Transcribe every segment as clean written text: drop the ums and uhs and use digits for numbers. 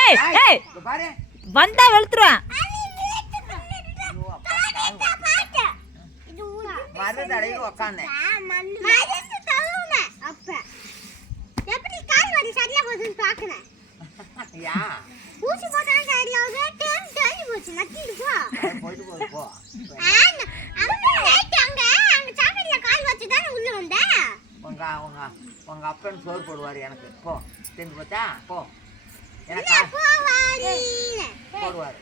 ஏய் ஏய் வந்தா வெளுத்துருவேன். உங்க அப்பன் சோறு போடுவாரு எனக்கு. போ தெரிஞ்சு போச்சா? போ எனக்கு போடுவாரு.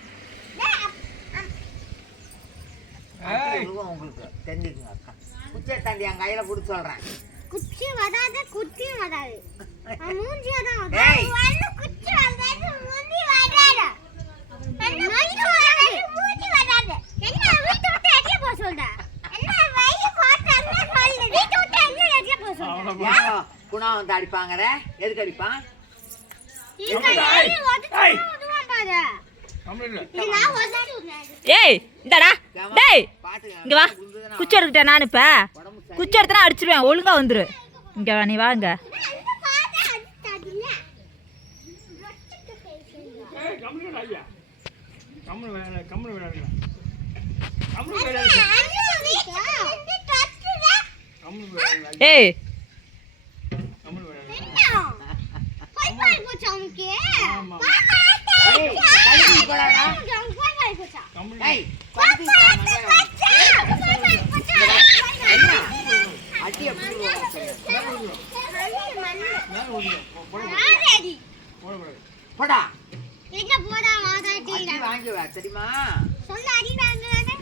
உங்களுக்கு தெரிஞ்சுக்குங்க. அக்கா குச்சியை தாண்டி என் கையில குடிச்சு சொல்றேன். குச்சி வராத குச்சியும் வராது. மூஞ்சி வராது. குச்சி வராது மூஞ்சி வராது. மூஞ்சி வராது. என்ன வீட்டு விட்டு எட்ல போ சொல்ற? என்ன வயிறு போட்டறல சொல்லு. வீட்டு விட்டு எட்ல போ சொல்ற? குணா வந்து அடிப்பாங்கற. எதுக்கு அடிப்பான்? ஏய் இந்தடா டேய் இங்க வா. குச்சி எடுத்துட்டேன் நான். இப்ப குச்சி எடுத்தா அடிச்சிருவேன். ஒழுங்கா வந்துரு. இங்க வா, நீ வாங்க. ஏய் போடா எங்க போடா வாதாட்டி வாங்கி வா தெரியுமா? சொல்ல அடி வாங்குறானே.